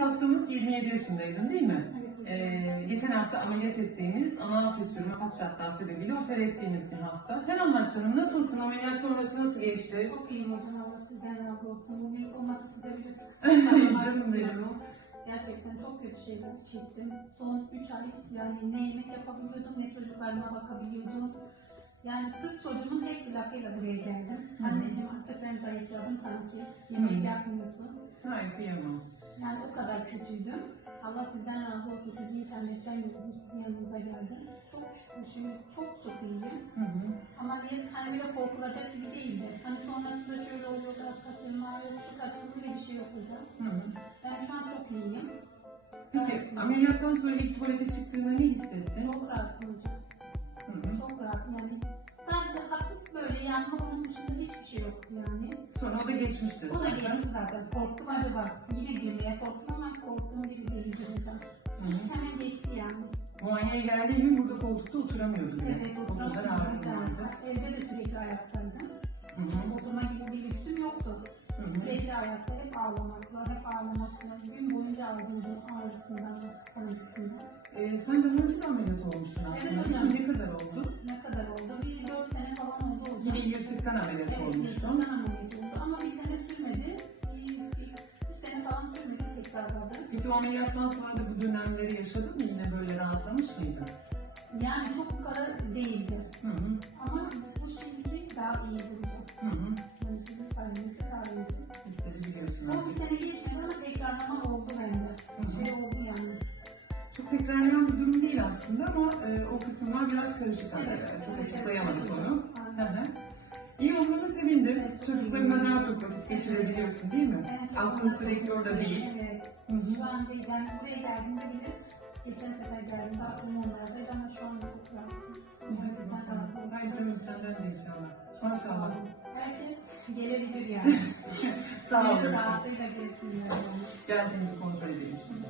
hastamız 27 yaşındaydın değil mi? Evet. Ee, geçen hafta ameliyat ettiğimiz ana makat çatlağı sebebiyle opera ettiğimiz bir hasta. Sen anlat canım nasılsın? Ameliyat sonrası nasıl geçti? Çok iyiyim hocam. Allah sizden razı olsun. Bu virüs olmasa size bir sık Canım sık sarılmak benim. istiyorum. Gerçekten çok kötü şeyler çektim. Son 3 ay yani ne yemek yapabiliyordum ne çocuklarıma bakabiliyordum. Yani sırf çocuğumun tek bir lafıyla buraya geldim. Hı. Anneciğim artık ben zayıfladım sanki. Yemek Hı yapmıyorsun. Hayır kıyamam. Yani o kadar kötüydüm. Allah sizden razı olsun. Sizi internetten gördüm. Sizin yanınıza geldim. Çok şükür şimdi çok çok iyiyim. Hı hı. Ama diye hani böyle korkulacak gibi değildi. Hani sonrasında şöyle oluyor biraz kaçırma, yok şu kaçırma gibi bir şey yok hocam. Hı hı. Ben şu an çok iyiyim. Peki ameliyattan sonra ilk tuvalete çıktığında ne yanma onun dışında hiçbir şey yoktu yani. Sonra o da geçmiştir O da zaten. geçti zaten. Korktum acaba. Yine girmeye korktum ama korktuğum gibi. Hı hı. Hemen geçti yani. Muayeneye geldiğin gün burada koltukta oturamıyordun. Evet O Yırtıktan ameliyat Evet, yırtıktan ameliyat oldu. Ama bir sene sürmedi. Bir, bir, bir sene falan sürmedi tekrarladı. Peki o ameliyattan sonra da bu dönemleri yaşadın mı? Yine böyle rahatlamış mıydın? Yani çok bu kadar değildi. Hı hı. Ama bu şimdi daha iyi hocam. Hı hı. Yani sizin sayenizde daha iyi. Hissedebiliyorsun O bir artık. sene geçmedi ama tekrarlama oldu bende. Bir şey oldu yani. Çok tekrarlayan bir durum değil aslında ama e, o kısımlar biraz karışık hala. Evet, Çok evet, açıklayamadık evet. onu. Hı Aynen. hı. İyi olmanı sevindim. Evet, Çocuklarına iyiyim. daha çok vakit geçirebiliyorsun değil mi? Evet, Aklın sürekli orada değil. Evet. Hı hı. Şu an değil. Yani buraya geldiğimde bile geçen sefer geldiğimde aklım onlardaydı ama şu anda çok rahatım. Ay canım senden de inşallah. Maşallah. Herkes gelebilir yani. Sağ olasın. Rahatlığıyla gelsin yani. Geldiğini kontrol edelim şimdi.